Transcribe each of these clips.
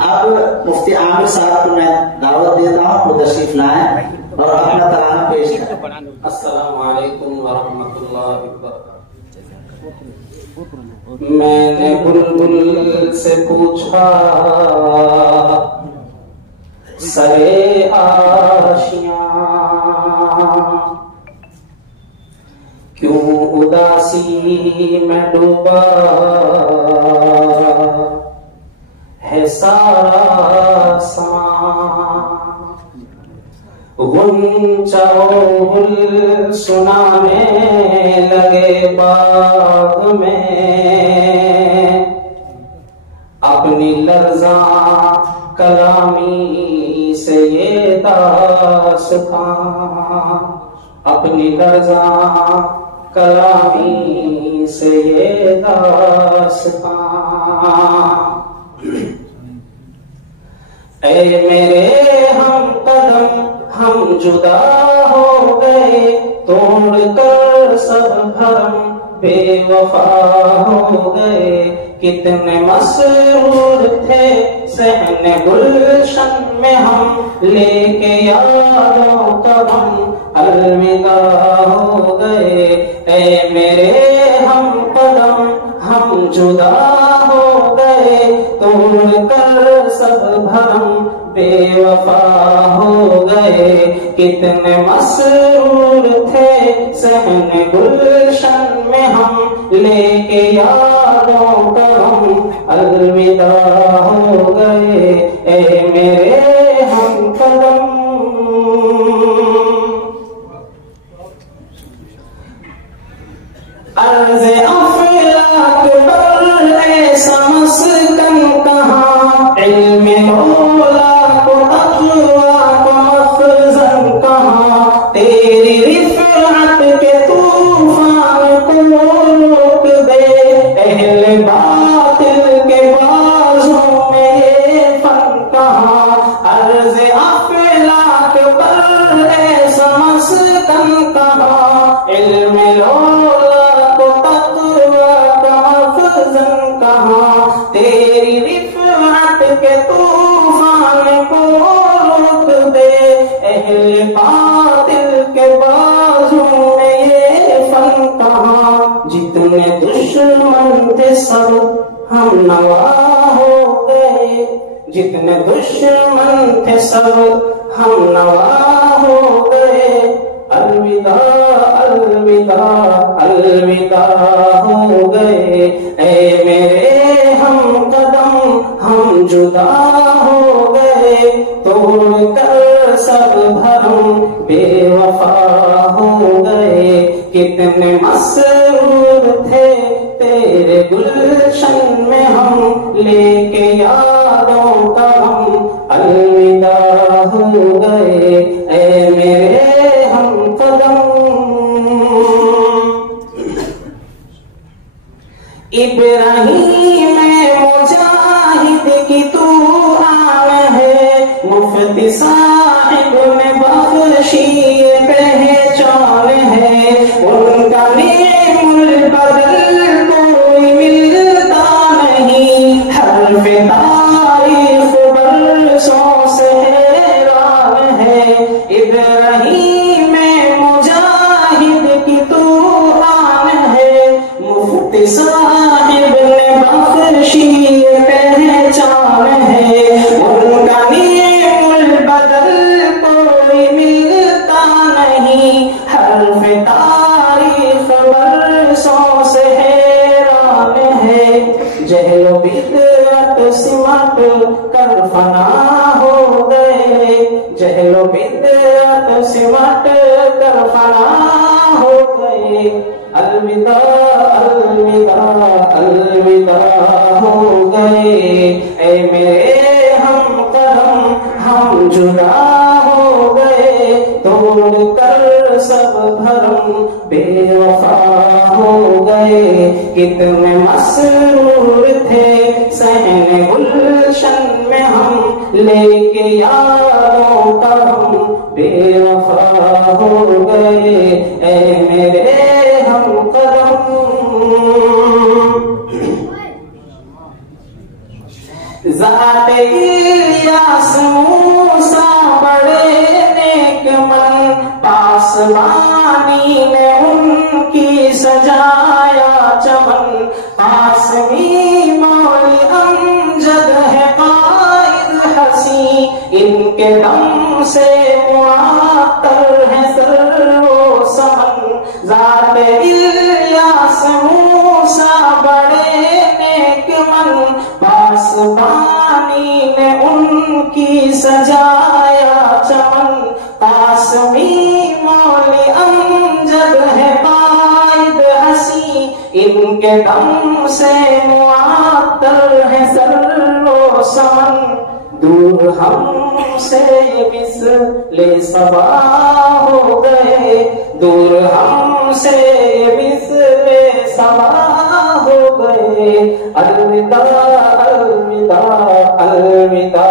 अब मुफ्ती आमिर साहब को मैं दावत देता हूँ, वो तशरीफ लाएं और अपना तराना पेश करें। अस्सलामु अलैकुम वरहमतुल्लाहि वबरकातुहू। मैंने बुलबुल से पूछा सरे आशियां, क्यों उदासी में डूबा है सारा समा। गुंचाओ सुनाने लगे बाग में अपनी लर्जा कलामी से ये दास्तां, अपनी लर्जा कलामी से ये दास्तां। ऐ मेरे हम कदम हम जुदा हो गए, तोड़ कर सब भरम बेवफा हो गए। कितने मसरूर थे सहने गुलशन में हम, लेके यादों का हम अलविदा हो गए। ऐ मेरे हम कदम हम जुदा हो गए, तोड़ कर सब भरम बेवफा हो गए। कितने मसरूर थे सहने गुलशन में हम, लेके यादों का हम अलविदा हो गए। ऐ मेरे हम कदम। अर्ज़े अफ़लाक पर ऐसा मस्कन कहाँ, इल्मे मौला को तक़वा को मख़ज़न कहाँ। तेरी रिफ़अत के तूफ़ान को रोक दे, अहले बातिल के बाज़ों में ये फन कहाँ। अर्ज़े अफ़लाक पर ऐसा मस्कन कहाँ, इल्मे तेरी रिफ़अत के तूफान को रोक दे, अहले बातिल के बाजों में ये फन कहाँ। जितने दुश्मन थे सब हम नवा हो गए, जितने दुश्मन थे सब हम नवा हो गए। अलविदा अलविदा अलविदा हो गए। ऐ मेरे हम कदम हम जुदा हो गए, तोड़ कर सब भरम बेवफा हो गए। कितने मसरूर थे तेरे गुलशन में हम, लेके यादों का हम अलविदा हो गए। ऐ मेरे हम कदम। इब्राहीम मुजाहिद की तू आन है, मुफ्ती साहिब में बख्शी पहचान है। उनका नेमुल बदल कोई मिलता नहीं, हर्फ तारीख बरसों से हैरान है। इब्राहीम मुजाहिद की तू आन है, मुफ्ती साहिब ने बख्शी पहचान है। उनका नेमुल बदल कोई मिलता नहीं, हर्फ तारीख बरसों से हैरान है। जहलो बिदअत सिमट कर फना हो गए, जहलो बिदअत सिमट कर फना हो गए। अलविदा अलविदा अलविदा हो गए। ऐ मेरे हम कदम हम जुदा हो गए, तोड़ कर सब भरम बेवफा हो गए। कितने मसरूर थे सहने गुलशन में हम, लेके यादों का हम बेवफा हो गए। ऐ मेरे हम कदम। ज़ात इलियास मूसा बड़े नेकमन, पासवानी ने उनकी सजाया चमन। आसमी मौली अमजद है कायद हसी, इनके दम से मुअत्तर है सर्वो समन। ज़ाते इलियास मूसा बड़े नेकमन, पासवानी ने उनकी सजाया चमन। आसमी मौली अमजद है कायद हसी, इनके दम से मुअत्तर है सर्वो समन। दूर हमसे मिसले सबा हो गए, दूर हमसे मिसले सबा हो गए। अलविदा अलविदा अलविदा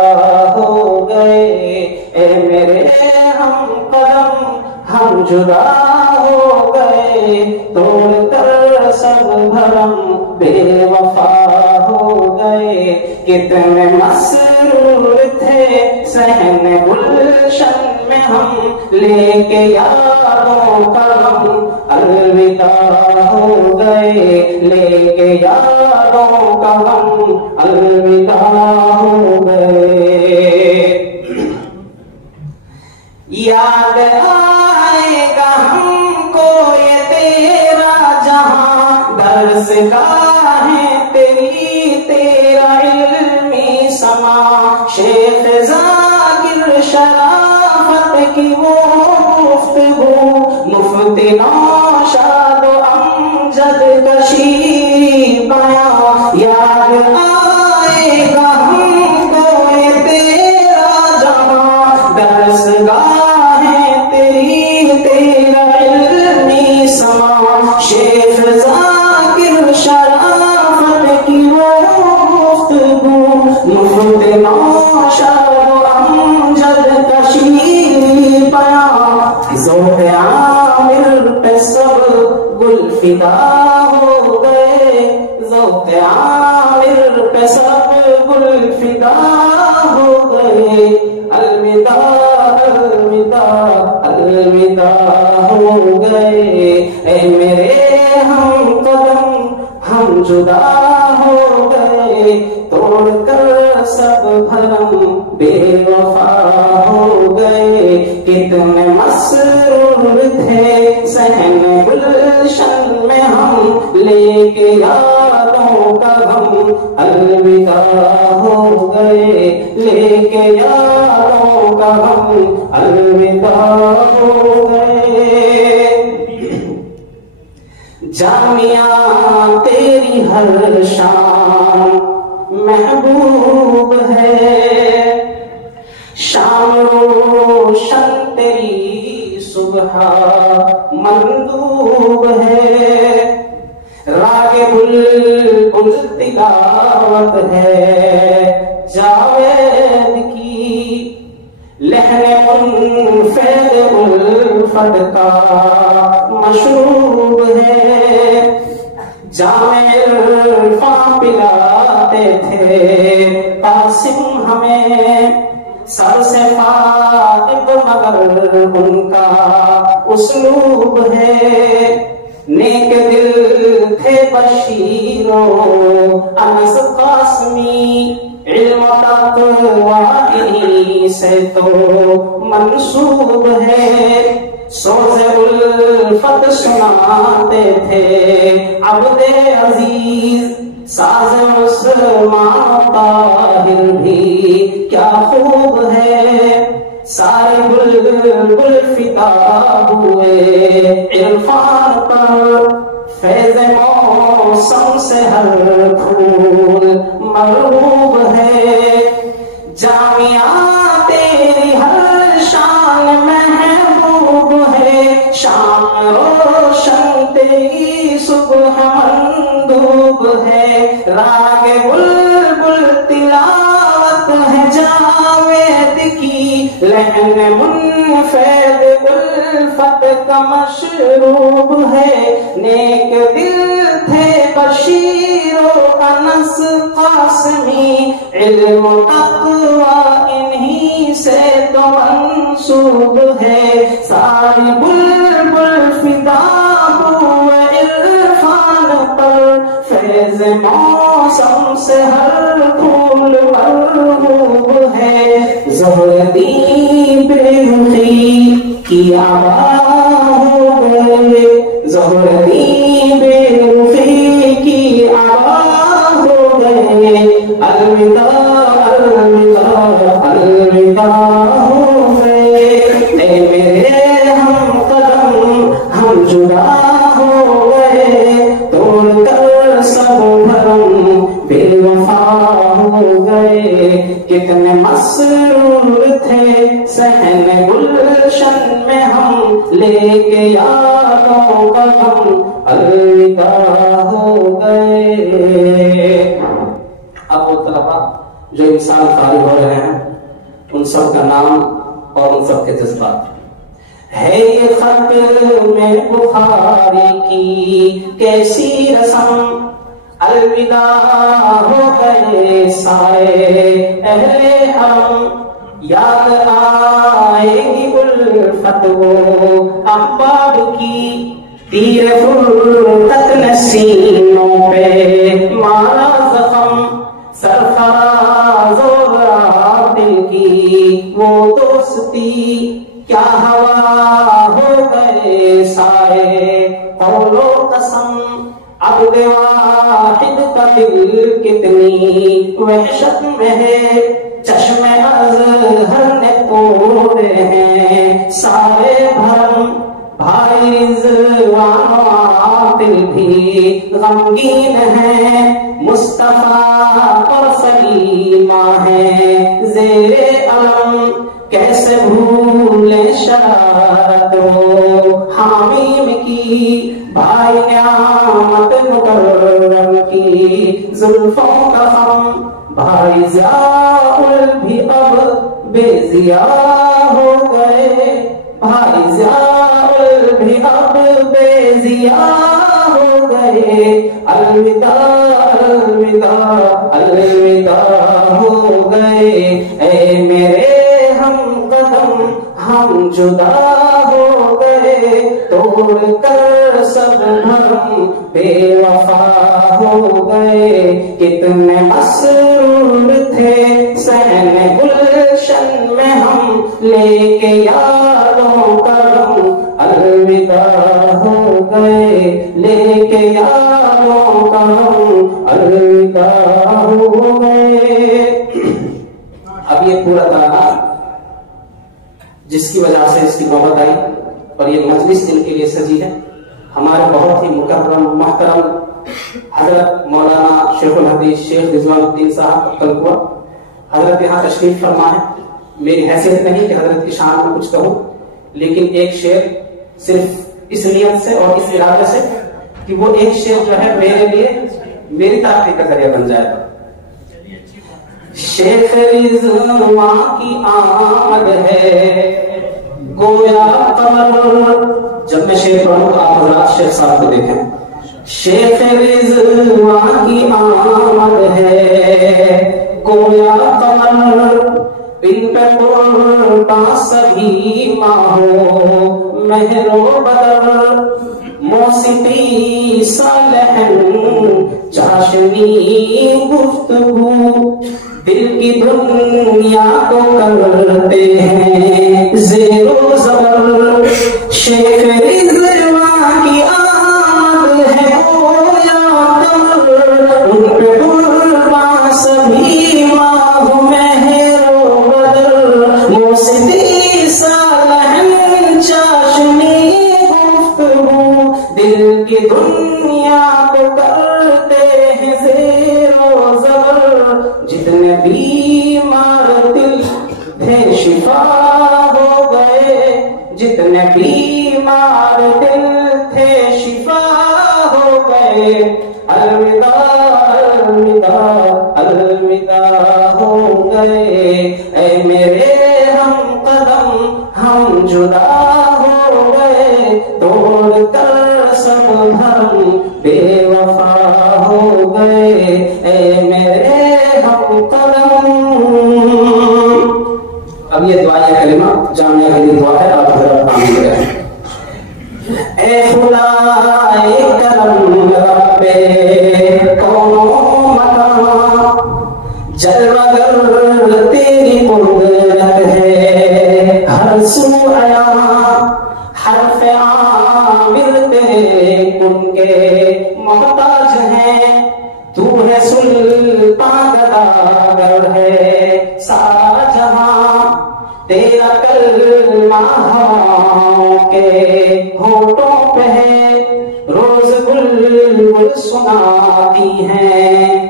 हो गए, ए मेरे हम कदम हम जुदा हो गए। तोड़कर सब भरम बेवफा हो गए, कितने मसरूर थे सहन गुलशन में हम, लेके यारों का हम अलविदा हो गए। लेके यारों का हम अलविदा हो गए। याद आएगा हमको ये तेरा जहां, दरसगाहें तेरी तेरा इल्मी समा। शेख जाकिर शराफत की वो गुफ्तगू, मुफ्ती नौशाद अमजद कशी बयां। याद आएगा हमको ये तेरा जहां, दरसगाहें तेरी तेरा इल्मी समा। शेख जाकिर शराफत की वो गुफ्तगू, मुफ्ती नौशाद अमजद कशी बयां। ज़ौक़ आमिर पे सब गुल फिदा हो गए, ज़ौक़ आमिर पे सब गुल फिदा हो गए। अलविदा अलविदा अलविदा हो गए, ऐ मेरे हम कदम हम जुदा हो गए। तोड़कर सब भरम बेवफा हो गए, कितने मसरूर थे सहन गुलशन में हम, लेके यारों का हम अलविदा हो गए। लेके यारों का हम अलविदा हो गए। जामिया तेरी हर शाम महबूब है, शाम रोशन तेरी सुबह मंदूब है। रागे बुलबुल तिलावत है जावेद की, लहरे मुनफिद उल्फत का मशरूब है। जामे इरफां पिलाते थे कासिम हमें, सर से फातिब मगर उनका उसलूब है। नेक दिल थे बशीरो अनस कासमी, इल्म तक़वा इन्हीं से तो मंसूब है। सोज़े उल्फत सुनाते थे अब्दे अजीज, साज़े उस्मान ताहिर भी क्या खूब है। सारे बुलबुल फिदा हुए इरफान पर, फैज़ मौसम से हर फूल मरूब है। जामिया तेरी हर शान महबूब है, शाम रोशन तेरी सुबह मंदूब है। राग बुलबुल तिलावत है जावेद की, लहन मुनफिद उल्फत का मशरूब है। नेक दिल थे बशीरो अनस कासमी इल्म तक़वा इन्हीं से तो मंसूब है। सारी बुलबुल फिदा हुए इरफान पर, फैज़ मौसम से हर फूल मरहूब है। ज़ोहरदी बेरुखी की आवाज़ हो गए, ज़ोहरदी बेरुखी की आवाज़ हो गए। अलविदा अलविदा अलविदा हो गए। ऐ मेरे हम कदम हम जुदा हो गए, तोड़कर सब भरम बेवफा हो गए। कितने मसरूर थे सहन गुलशन में हम, लेके यादों का हम अलविदा हो गए। अब वो तलबा जो इंसान फारिग हो रहे हैं, उन सब का नाम और उन सब के जज्बात है। ये खत में बुखारी की कैसी रस्म, अलविदा हो गए सारे अहले हम। याद आएगी उल्फत वो अहबाब की, तीर फुर्सत नसीनों पे मारा जख्म। सरफराज और दिल की वो दोस्ती, क्या हवा हो गए सारे कौलो कसम। अब्द वाहिद का दिल कितनी वहशत में है, चश्मे अज़हर ने तोड़े हैं सारे भरम। भाई रिज़वान आतिल भी गमगीन है, मुस्तफा और सलीमा है ज़ेरे अलम। कैसे भूले शरारतो हामीम की, भाई न्यामत मुकर्रम की जुल्फों का हम। भाई ज़ियाउल भी अब बेज़िया हो गए, भाई ज़ियाउल भी अब बेज़िया हो गए। अलविदा अलविदा अलविदा हो गए। ऐ मेरे हम कदम हम जुदा हो गए, तोड़कर सब भरम बेवफा हो गए। कितने मसरूर थे सहन गुलशन में हम, लेके यादों का हम अलविदा हो गए, लेके यादों का हम अलविदा हो गए। अब ये पूरा ताना जिसकी वजह से इसकी नौबत आई और ये मजलिस इनके लिए सजी है, हमारे बहुत ही मुकर्रम मोहतरम हजरत मौलाना शेखुल हदीस शेख रिजवानुद्दीन साहब कलकुआ हजरत यहाँ तशरीफ फरमा है। मेरी हैसियत नहीं कि हजरत की शान में कुछ कहूँ, लेकिन एक शेर सिर्फ इस नियत से और इस इरादे से कि वो एक शेर जो है मेरे लिए मेरी तरक्की का जरिया बन जाएगा। शेख रिज़वान की आमद है गोया कमर। जब मैं शेर पढ़ूं तो आप हजरात शेख साहब को देखें। शेख रिज़वान की आमद है गोया कमर, बिन पे कुर्बान सभी माहो महरो बदर। मौसीकी सालहन चाशनी गुफ्तगू, दिल की दुनिया को करते हैं ज़ेरो ज़बर। शेख रिज़वान की आमद है गोया कमर, उन पे कुर्बान सभी माह महरो बदर। मौसीकी सालहन चाशनी गुफ्तगू, दिल की दुनिया को करते हैं ज़ेरो ज़बर। जितने बीमार दिल थे शिफा हो गए, जितने बीमार दिल थे शिफा हो गए। अलविदा अलविदा अलविदा हो गए। ऐ मेरे हम कदम हम जुदा हो गए, तोड़ कर सब धर्म बेवफा अब ये दुआ या कलिमा जामिया के लिए दुआ है, आप हजरत आमीन करें। ए खुदाए करम रब्बे कौनो मकान, जलवागर तेरी कुदरत है हर सू आया, हरफ आमिर तेरे कुन के मोहताज हैं, तू है सुल्तान गदागर है सारा जहां, तेरा कलमा हवाओं के होठों पे है, रोज बुलबुल सुनाती है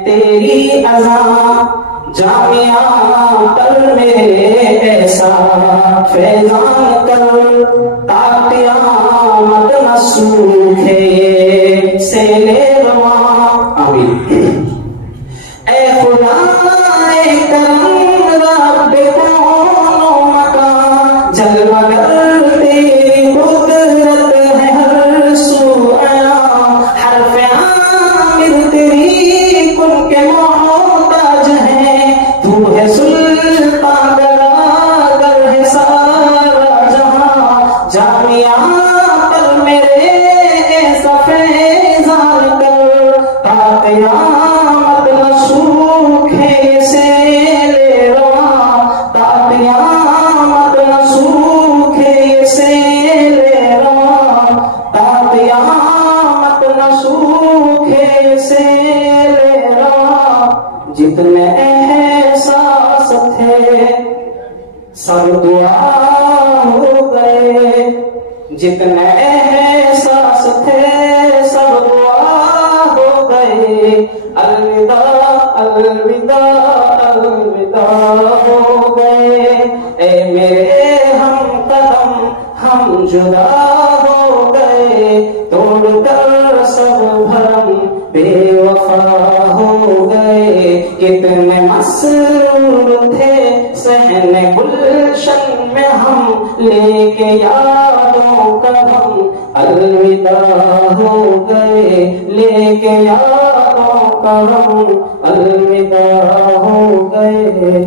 तेरी अज़ां, जामिया कर मेरे ऐसा फैजान कर, ताक़ियामत न सूखे सेले रवा। आमीन। ए खुदा ए करम रब्बे कौनो मकान, जलवागर तेरी कुदरत है हर सू आया, हरफ आमिर तेरी कुन के मोहताज है, तू है सुल्तान गदागर है सारा जहां, जामिया कर मेरे ऐसा फैजान कर, ताक़ियामत न सूखे सेले रवा, ताक़ियामत न सूखे सेले रवा, ताक़ियामत न सूखे सेले रवा। जितने एहसास थे सब दुआ हो गए, जितने एहसास थे सब दुआ हो गए, अलविदा अलविदा अलविदा हो गए। ए मेरे हम कदम हम जुदा हो गए, तोड़कर सब भरम बेवफा हो गए, कितने मसरूर थे सहने गुलशन में हम, लेके यादों का हम अलविदा हो गए, लेके यादों का हम अलविदा हो गए।